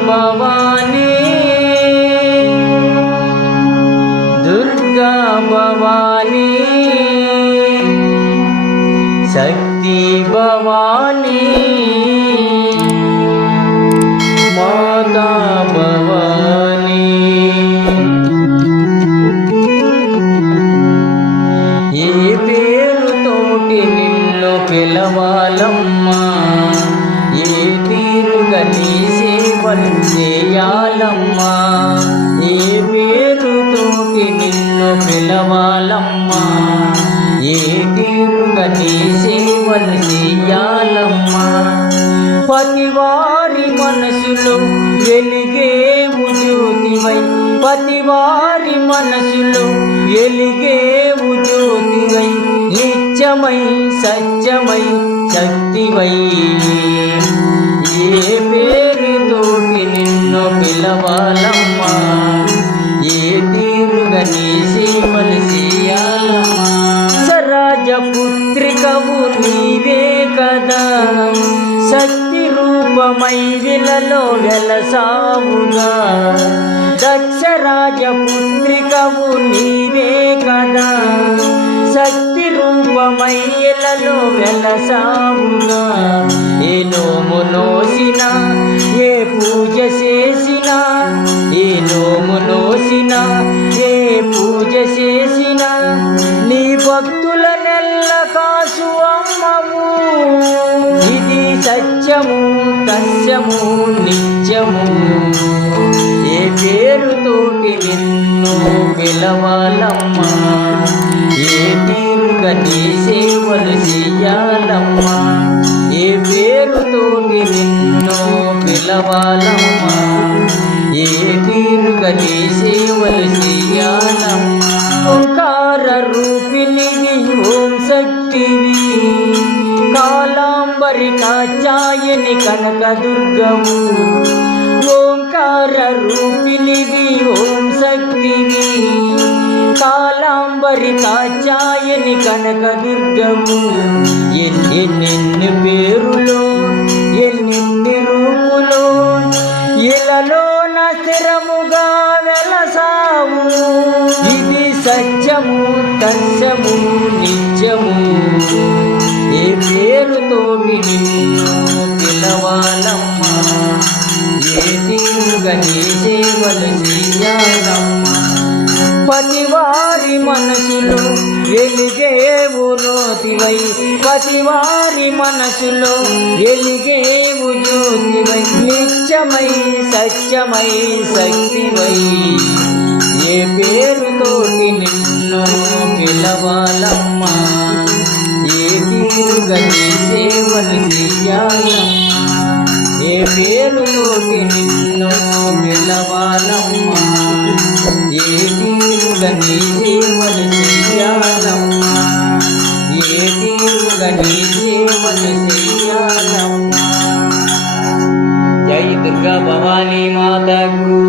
భవాని దుర్గా భవాని శక్తి భవాని మాతా భవాని ఏ పేరుతోటి నిన్ను పిలవాలమ్మా ఏ తీరుగా చేయాలమ్మా ఏ పేరుతోటి నిన్ను పిలవాలమ్మా? ఏ తీరుగా నీ సేవలు చేయాలమ్మా పతివారి మనసులో వెలిగేవు జ్యోతివై పతివారి మనసులో వెలిగేవు జ్యోతివై నిత్యమై సత్యమై శక్తివై. ఏ పుత్రికవు నీవే కదా. శక్తి రూపమై విలలో వెలసావుగా. దక్షరాజ పుత్రికవు నీవే కదా. శక్తి రూపమై ఇలలో వెలసావుగా. ఏ నోము నోసిన ఏ పూజ చేసినా ఏ నోము నోసిన ఏ పూజ చేసిన నెల్ల కాసు అమ్మము. ఇది సత్యము తస్యము నిత్యము. ఏ పేరుతోటి నిన్ను పిలవాలమ్మా ఏ తీరుగా నీ సేవలు చెయ్యాలమ్మా ఏ పేరుతోటి నిన్ను పిలవాలమ్మా ఏ తీరుగా నీ సేవలు చెయ్యాలమ్మా ఓంకార కాచాయని కనక దుర్గము ఓంకార రూపిణివి ఓం శక్తివి కాలాంబరి కాచాయని కనక దుర్గము నిన్ను పేరులో ఎన్ని రూపులో ఇలలో స్థిరముగా వెలసావు. ఇది సత్యము తస్యము నిత్యము. సేవలు చెయ్యాలమ్మా పతివారి మనసులో వెలిగేవు నోతివై పతివారి మనసులో వెలిగేవు జ్యోతివై నిత్యమై సత్యమై శక్తివై. ఏ పేరుతోటి నిన్ను పిలవాలమ్మా ఏ తీరుగా సేవలు చెయ్యాలమ్మా. ఏ పేరుతోటి నిన్ను పిలవాలమ్మా. ఏ తీరుగా నీ సేవలు చెయ్యాలమ్మా. ఏ తీరుగా నీ సేవలు చెయ్యాలమ్మా. జై దుర్గా భవానీ మాతకు.